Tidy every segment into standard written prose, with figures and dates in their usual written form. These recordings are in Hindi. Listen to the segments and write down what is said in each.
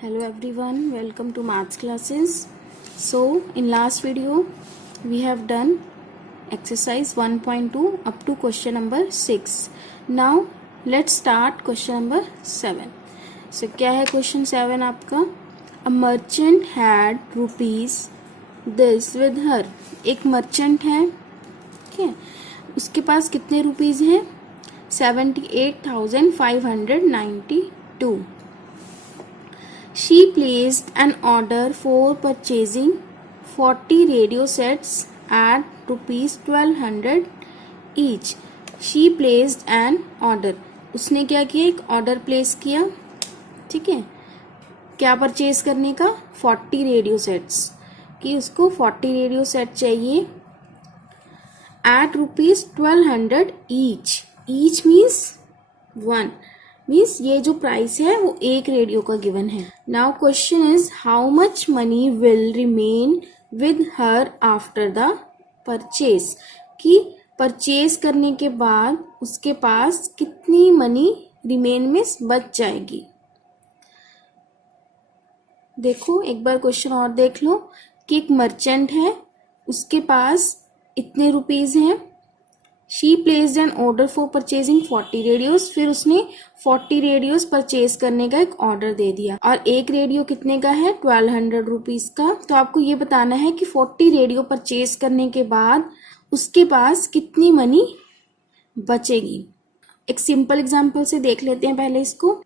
Hello everyone, welcome to maths classes. So in last video we have done exercise 1.2 up to question number 6. Now let's start question number 7. So क्या है question 7 आपका? A merchant had rupees this with her. एक merchant है, ठीक है, उसके पास कितने रुपीज हैं? 78,592. She placed an order for purchasing 40 radio sets at rupees 1200 each. She placed an order. उसने क्या किया? एक ऑर्डर प्लेस किया, ठीक है, क्या परचेज करने का? 40 रेडियो सेट्स कि उसको 40 रेडियो सेट चाहिए at rupees 1200 each. Each means one, means ये जो प्राइस है वो एक रेडियो का गिवन है. Now question is how much money will remain with her after the purchase, कि परचेज करने के बाद उसके पास कितनी मनी रिमेन में बच जाएगी. देखो एक बार क्वेश्चन और देख लो कि एक मर्चेंट है, उसके पास इतने रुपीज हैं. She placed an order for purchasing 40 radios. फिर उसने 40 रेडियोस परचेज करने का एक ऑर्डर दे दिया और एक रेडियो कितने का है? 1200 रुपीज का. तो आपको ये बताना है कि 40 रेडियो परचेज करने के बाद उसके पास कितनी मनी बचेगी. एक सिंपल एग्जांपल से देख लेते हैं पहले इसको.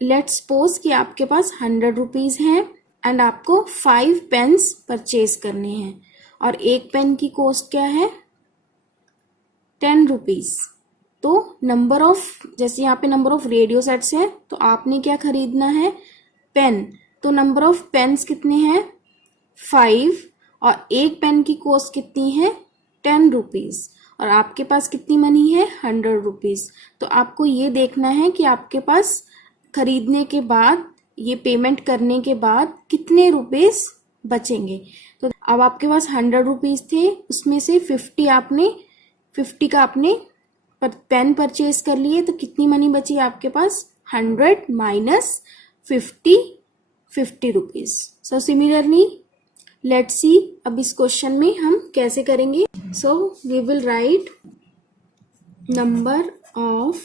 लेट्स सपोज कि आपके पास 100 रुपीज हैं एंड आपको 5 पेन्स परचेज करने हैं और एक पेन की कॉस्ट क्या है? 10 रुपीज. तो नंबर ऑफ, जैसे यहाँ पे नंबर ऑफ रेडियो सेट्स है तो आपने क्या खरीदना है? पेन. तो नंबर ऑफ पेन्स कितने हैं? 5 और एक पेन की कॉस्ट कितनी है? 10 रुपीज और आपके पास कितनी मनी है? 100 रुपीज. तो आपको ये देखना है कि आपके पास खरीदने के बाद, ये पेमेंट करने के बाद कितने रुपीज बचेंगे. तो अब आपके पास 100 रुपीज थे, उसमें से 50 का आपने पेन परचेज कर लिए, तो कितनी मनी बची आपके पास? 100 minus 50 rupees. So similarly let's see अब इस क्वेश्चन में हम कैसे करेंगे. So we will write number of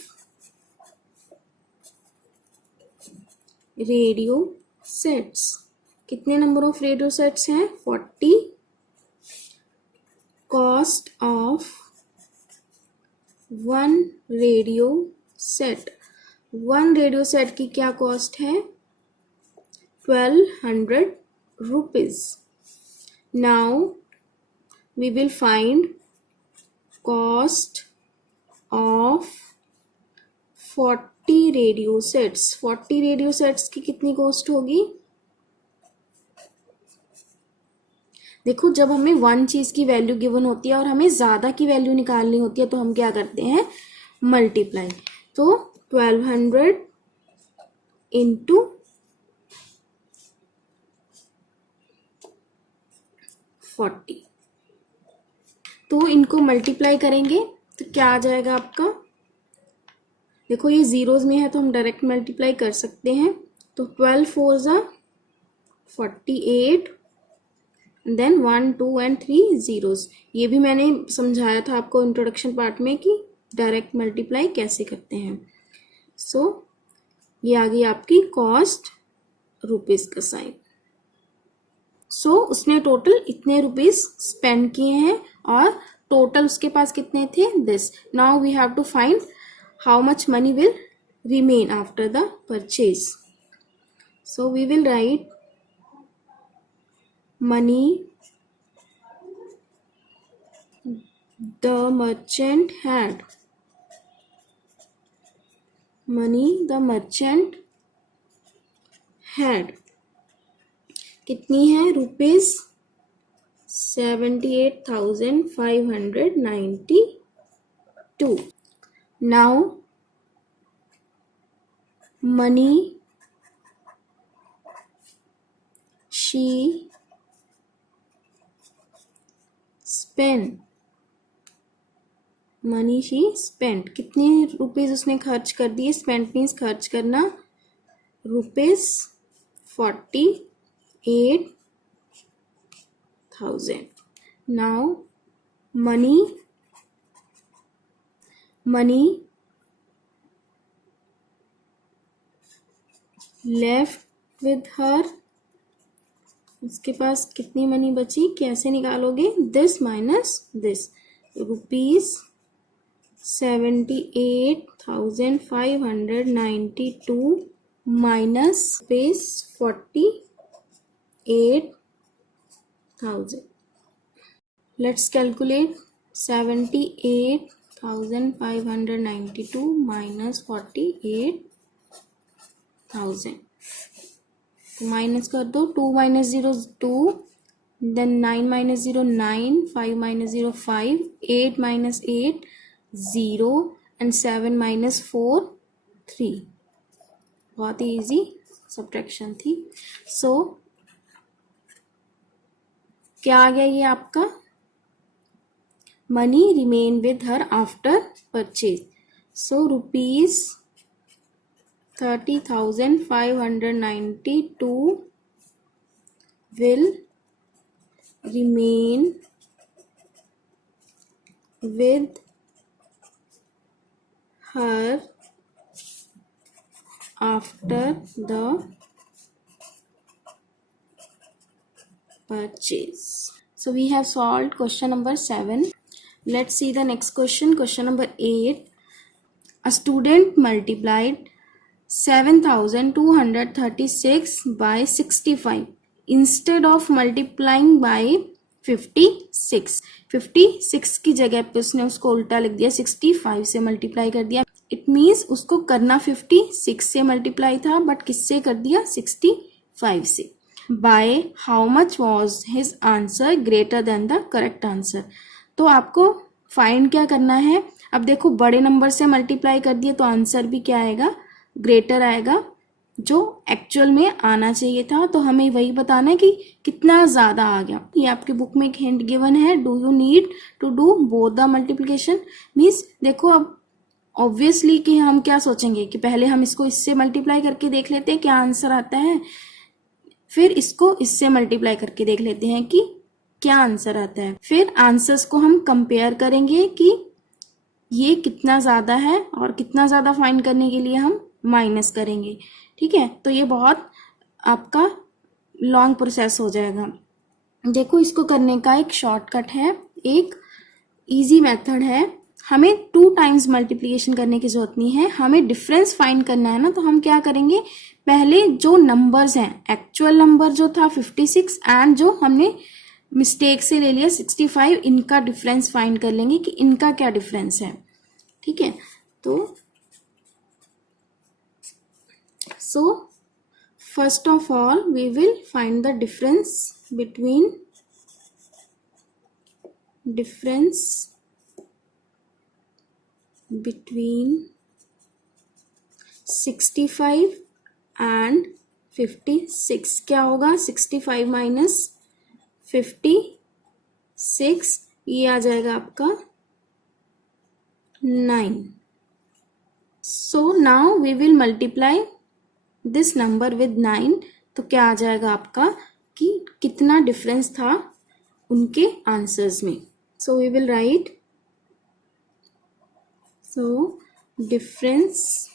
radio sets. कितने नंबर ऑफ रेडियो सेट्स हैं? 40. Cost of one radio set. One radio set की क्या कॉस्ट है? 1200 rupees. Now we will find cost of 40 radio sets. 40 radio sets की कितनी कॉस्ट होगी? देखो जब हमें वन चीज की वैल्यू गिवन होती है और हमें ज्यादा की वैल्यू निकालनी होती है तो हम क्या करते हैं? मल्टीप्लाई. तो 1200 इंटू 40. तो इनको मल्टीप्लाई करेंगे तो क्या आ जाएगा आपका? देखो ये जीरोज में है तो हम डायरेक्ट मल्टीप्लाई कर सकते हैं. तो 12 4 ज़ा 48, देन 1 2 एंड 3 जीरोज. ये भी मैंने समझाया था आपको इंट्रोडक्शन पार्ट में कि डायरेक्ट मल्टीप्लाई कैसे करते हैं. सो ये आ गई आपकी कॉस्ट रुपीज का साइन. सो उसने टोटल इतने रुपीज स्पेंड किए हैं और टोटल उसके पास कितने थे? This. Now we have to find how much money will remain after the purchase. So we will write money the merchant had. Money the merchant had कितनी है? Rupees 78,592. Now money she spent. Money she spent. कितने रुपीज उसने खर्च कर दिए? स्पेंट मीन्स खर्च करना. Rupees 48,000. Now money left with her. उसके पास कितनी मनी बची, कैसे निकालोगे, this minus this, rupees 78,592 minus rupees 48,000. Let's calculate 78,592 minus 48,000. तो माइनस कर दो, 2 minus 0 2, then 9 minus 0 9, 5 minus 0 5, 8 minus 8 0 and 7 minus 4 3. बहुत ही इजी सब्ट्रैक्शन थी. सो क्या आ गया ये आपका, money remain with her after purchase. So rupees 30,592 will remain with her after the purchase. So we have solved question number 7. Let's see the next question. Question number 8. A student multiplied 7,236 by 65 instead of multiplying by 56 की जगह पे उसने उसको उल्टा लिख दिया, 65 से मल्टीप्लाई कर दिया. इट मीन्स उसको करना 56 से मल्टीप्लाई था, बट किससे कर दिया, 65 से. By how much was his answer greater than the correct answer. तो आपको फाइंड क्या करना है. अब देखो बड़े नंबर से मल्टीप्लाई कर दिया तो आंसर भी क्या आएगा, ग्रेटर आएगा, जो एक्चुअल में आना चाहिए था. तो हमें वही बताना है कि कितना ज्यादा आ गया. ये आपके बुक में एक हिंट गिवन है, do you need to do both the multiplication. Means देखो अब ऑब्वियसली कि हम क्या सोचेंगे कि पहले हम इसको इससे मल्टीप्लाई करके देख लेते हैं क्या आंसर आता है, फिर इसको इससे मल्टीप्लाई करके देख लेते हैं कि क्या आंसर आता है. फिर आंसर्स को हम कंपेयर करेंगे कि ये कितना ज्यादा है, और कितना ज्यादा फाइंड करने के लिए हम माइनस करेंगे. ठीक है, तो ये बहुत आपका लॉन्ग प्रोसेस हो जाएगा. देखो इसको करने का एक शॉर्टकट है, एक इजी मेथड है. हमें 2 टाइम्स मल्टीप्लिकेशन करने की जरूरत नहीं है, हमें डिफरेंस फाइंड करना है ना. तो हम क्या करेंगे, पहले जो नंबर्स हैं, एक्चुअल नंबर जो था 56 एंड जो हमने मिस्टेक से ले लिया 65, इनका डिफरेंस फाइंड कर लेंगे कि इनका क्या डिफरेंस है. ठीक है, तो so first of all we will find the difference between 65 and 56. क्या होगा, 65 माइनस 56, ये आ जाएगा आपका 9. So now we will multiply this number with 9. तो क्या आ जाएगा आपका कि कितना डिफरेंस था उनके आंसर्स में. So we will write, so difference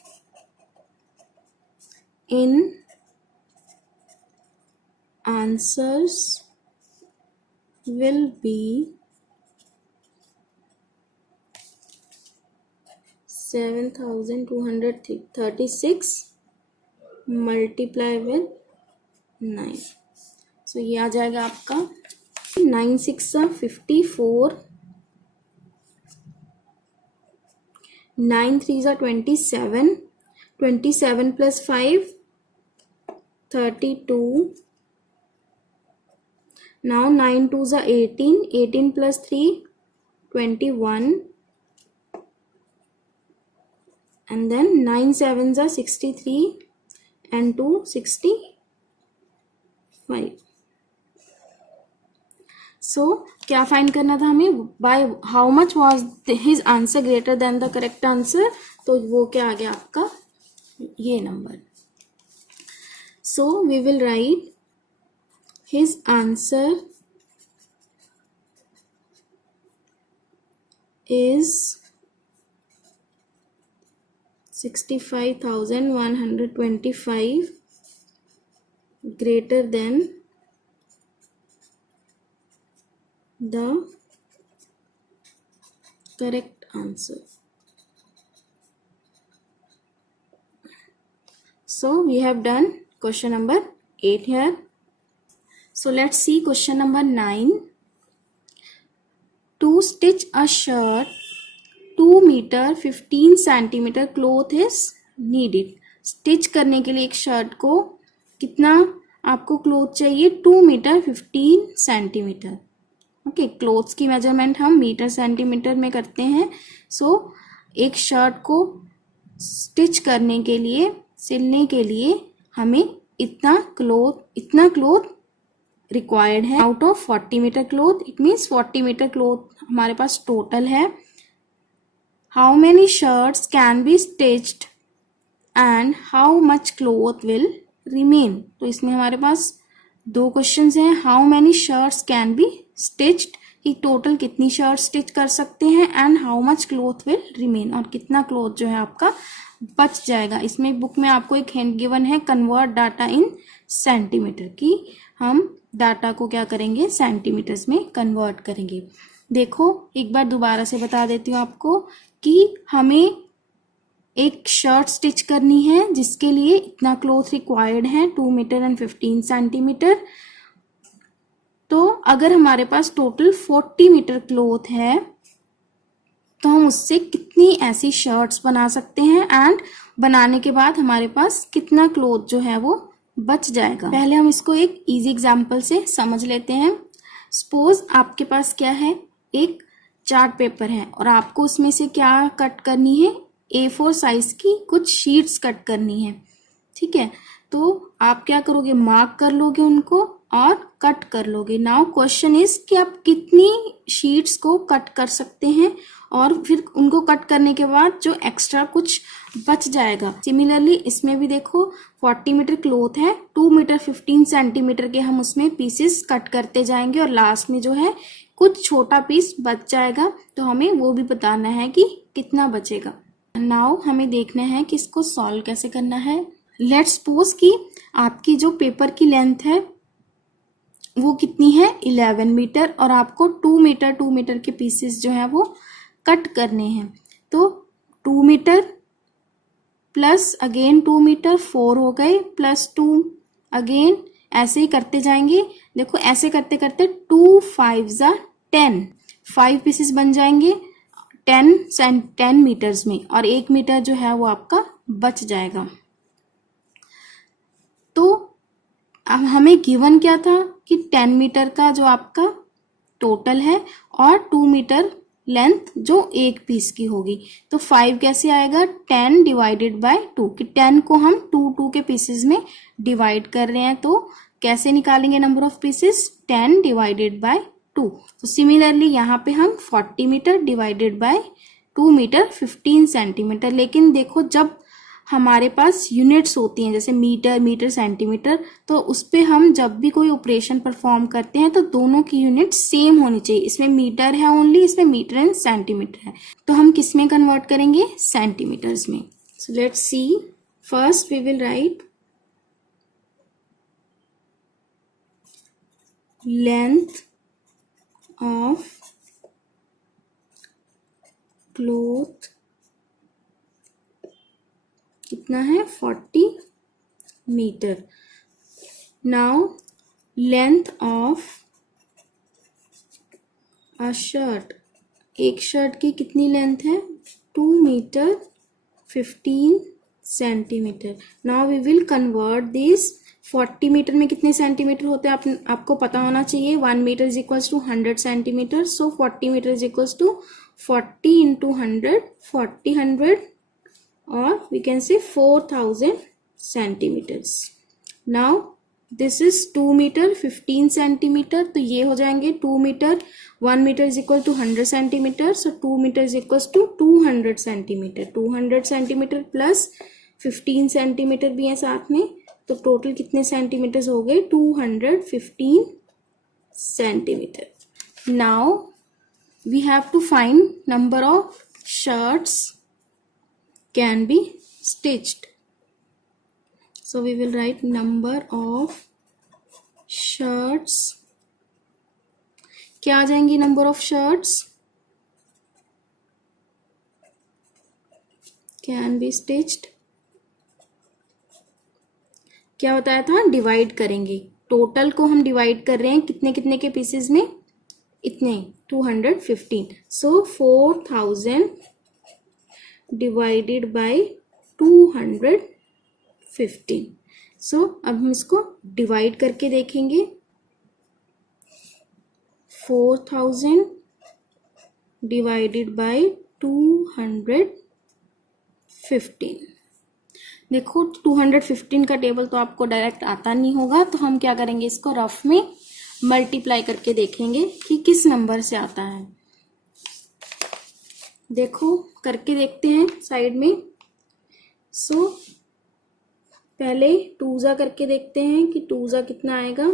in answers will be 7,236 multiply with 9. So ये आ जाएगा आपका 9 6 54, 9 3 27, 27 plus 5 32. Now 9 2 18, 18 plus 3 21, and then 9 7 63 and 2 65. सो क्या फाइंड करना था हमें, by how much was his answer greater than the correct answer. तो वो क्या आ गया आपका, ये number. So we will write his answer is 65,125 greater than the correct answer. So we have done question number 8 here. So let's see question number 9. To stitch a shirt 2 metre 15 centimetre cloth is needed. Stitch करने के लिए एक शर्ट को कितना आपको क्लॉथ चाहिए? 2 मीटर 15 सेंटीमीटर. ओके, क्लॉथ्स की मेजरमेंट हम मीटर सेंटीमीटर में करते हैं. सो एक शर्ट को स्टिच करने के लिए, सिलने के लिए हमें इतना क्लॉथ रिक्वायर्ड है out of 40 metre cloth. It means 40 metre cloth हमारे पास टोटल है. How many shirts can be stitched and how much cloth will remain. तो इसमें हमारे पास दो क्वेश्चंस हैं. How many shirts can be stitched, कि टोटल कितनी शर्ट स्टिच कर सकते हैं, and how much cloth will remain, और कितना क्लॉथ जो है आपका बच जाएगा. इसमें बुक में आपको एक हिंट गिवन है, कन्वर्ट डाटा इन सेंटीमीटर, की हम डाटा को क्या करेंगे? सेंटीमीटर्स में कन्वर्ट करेंगे. देखो एक बार दोबारा से बता देती हूँ आपको कि हमें एक शर्ट स्टिच करनी है जिसके लिए इतना क्लॉथ रिक्वायर्ड है 2 मीटर एंड 15 सेंटीमीटर. तो अगर हमारे पास टोटल 40 मीटर क्लॉथ है तो हम उससे कितनी ऐसी शर्ट्स बना सकते हैं, एंड बनाने के बाद हमारे पास कितना क्लॉथ जो है वो बच जाएगा. पहले हम इसको एक इजी एग्जांपल से समझ लेते हैं. सपोज आपके पास क्या है, एक चार्ट पेपर है और आपको उसमें से क्या कट करनी है? A4 साइज की कुछ शीट्स कट करनी है. ठीक है, तो आप क्या करोगे? मार्क कर लोगे उनको और कट कर लोगे. नाउ क्वेश्चन इज कि आप कितनी शीट्स को कट कर सकते हैं, और फिर उनको कट करने के बाद जो एक्स्ट्रा कुछ बच जाएगा. सिमिलरली इसमें भी देखो 40 मीटर क्लॉथ है, 2 मीटर 15 सेंटीमीटर के हम उसमें पीसेस कट करते जाएंगे और लास्ट में जो है कुछ छोटा पीस बच जाएगा. तो हमें वो भी बताना है कि कितना बचेगा. नाउ हमें देखना है कि इसको सॉल्व कैसे करना है. लेट्स सपोज कि आपकी जो पेपर की लेंथ है वो कितनी है? 11 मीटर, और आपको 2 मीटर के पीसेस जो है वो कट करने हैं. तो 2 मीटर प्लस अगेन 2 मीटर 4 हो गए, प्लस 2 अगेन, ऐसे ही करते जाएंगे. देखो ऐसे करते करते 2 5 10, 5 पीसेस बन जाएंगे 10 मीटर्स में, और 1 मीटर जो है वो आपका बच जाएगा. तो अब हमें गिवन क्या था कि 10 मीटर का जो आपका टोटल है और 2 मीटर लेंथ जो एक पीस की होगी. तो 5 कैसे आएगा? 10 डिवाइडेड बाय 2, कि 10 को हम 2 के पीसेस में डिवाइड कर रहे हैं. तो कैसे निकालेंगे number of pieces? 10 divided by 2. तो सिमिलरली यहाँ पे हम 40 metre divided by 2 metre 15 centimetre. लेकिन देखो जब हमारे पास यूनिट्स होती हैं जैसे मीटर सेंटीमीटर, तो उस पे हम जब भी कोई ऑपरेशन परफॉर्म करते हैं तो दोनों की यूनिट सेम होनी चाहिए. इसमें मीटर है ओनली, इसमें मीटर एंड सेंटीमीटर है. तो हम किस में कन्वर्ट करेंगे? सेंटीमीटर्स में. So let's see. First we will write length of cloth कितना है? 40 metre. Now length of a shirt, एक शर्ट की कितनी लेंथ है? 2 metre 15 centimetre. Now we will convert this. 40 metre में कितने सेंटीमीटर होते हैं आपको पता होना चाहिए. 1 metre is equals to 100 centimetre. So 40 metre is equals to 40 into 100, 100 or we can say 4000 centimeters. Now this is 2 meter 15 centimeter. तो ये हो जाएंगे 2 metre. 1 metre is equal to 100 centimeter. So 2 meter is equals to 200 centimeter. 200 centimeter plus 15 centimeter भी है साथ में, तो टोटल कितने सेंटीमीटर्स हो गए? 215 centimetre. Now we have to find number of shirts can be stitched. So we will write number of shirts. क्या आ जाएंगी number of shirts can be stitched? क्या बताया था? डिवाइड करेंगे, टोटल को हम डिवाइड कर रहे हैं कितने कितने के पीसेस में? इतने 215. सो 4000 डिवाइडेड बाय 215. सो अब हम इसको डिवाइड करके देखेंगे. 4000 डिवाइडेड बाय 215. देखो 215 का टेबल तो आपको डायरेक्ट आता नहीं होगा, तो हम क्या करेंगे, इसको रफ में मल्टीप्लाई करके देखेंगे कि किस नंबर से आता है. देखो करके देखते हैं साइड में. सो पहले 2 करके देखते हैं कि 2 कितना आएगा.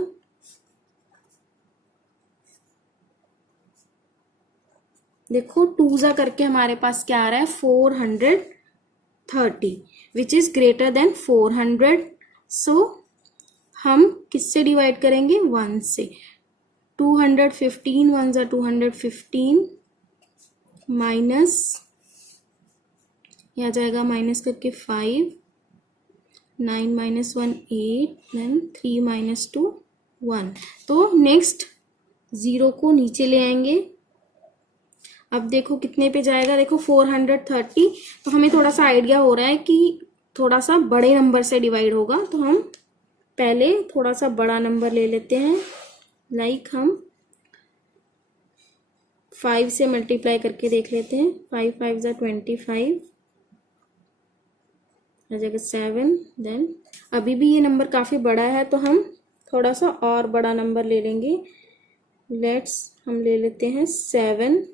देखो 2 करके हमारे पास क्या आ रहा है? 430 विच इज ग्रेटर देन 400. सो हम किससे डिवाइड करेंगे? 1 से. 215 1 215 माइनस, यह आ जाएगा माइनस करके 5, 9 -1 8, देन 3 - 2 1. तो नेक्स्ट 0 को नीचे ले आएंगे. अब देखो कितने पे जाएगा. देखो 430. तो हमें थोड़ा सा आइडिया हो रहा है कि थोड़ा सा बड़े नंबर से डिवाइड होगा, तो हम पहले थोड़ा सा बड़ा नंबर ले लेते हैं. लाइक हम 5 से मल्टीप्लाई करके देख लेते हैं. 5 5 25 आ जाएगा 7. देन अभी भी ये नंबर काफी बड़ा है, तो हम थोड़ा सा और बड़ा नंबर ले लेंगे. हम ले लेते हैं 7.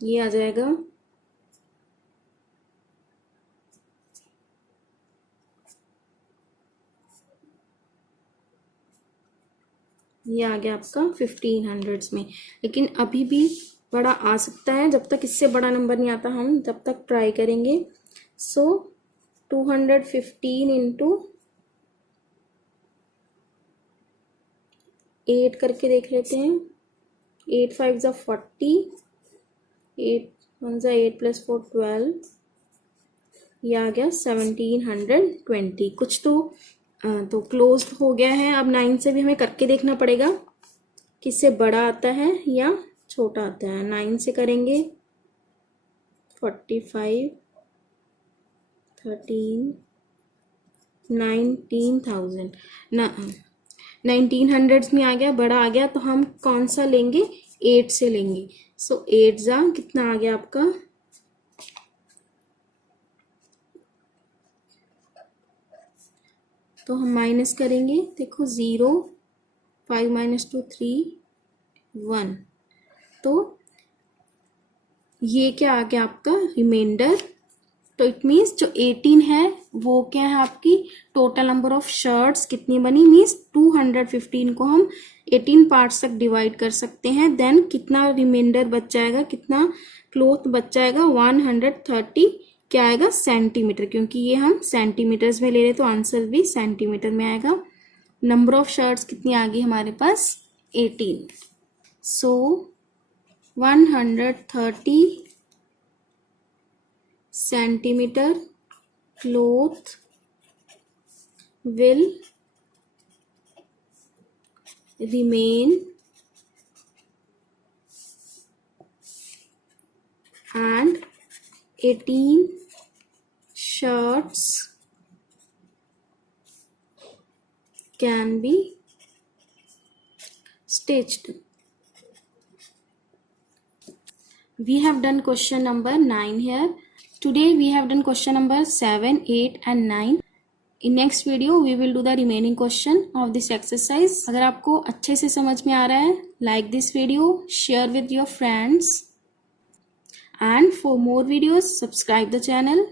ये आ जाएगा. ये आ गया आपका 1500s में. लेकिन अभी भी बड़ा आ सकता है. जब तक इससे बड़ा नंबर नहीं आता हम तब तक ट्राई करेंगे. सो 215 इंटू 8 करके देख लेते हैं. 8 5 40, 8 1 8 + 4 12. ये आ गया 1720. कुछ तो क्लोज हो गया है. अब 9 से भी हमें करके देखना पड़ेगा किससे बड़ा आता है या छोटा आता है. 9 से करेंगे 45 13 19,000 1900s में आ गया, बड़ा आ गया. तो हम कौन सा लेंगे? 8 से लेंगे. सो 8 कितना आ गया आपका? तो हम माइनस करेंगे. देखो 0 5 - 2 3 1. तो ये क्या आ गया आपका? रिमाइंडर. तो इट मीन्स जो 18 है वो क्या है आपकी टोटल नंबर ऑफ शर्ट्स कितनी बनी? मीन्स 215 को हम 18 पार्ट्स तक डिवाइड कर सकते हैं. देन कितना रिमाइंडर बच जाएगा, कितना क्लॉथ बच जाएगा? 130 क्या आएगा? सेंटीमीटर. क्योंकि ये हम सेंटीमीटर्स में ले रहे तो आंसर भी सेंटीमीटर में आएगा. नंबर ऑफ शर्ट्स कितनी आ गई हमारे पास? 18. सो 130 centimetre cloth will remain and 18 shirts can be stitched. We have done question number 9 here. Today we have done question number 7, 8 and 9. In next video we will do the remaining question of this exercise. अगर आपको अच्छे से समझ में आ रहा है, like this video, share with your friends, and for more videos subscribe the channel.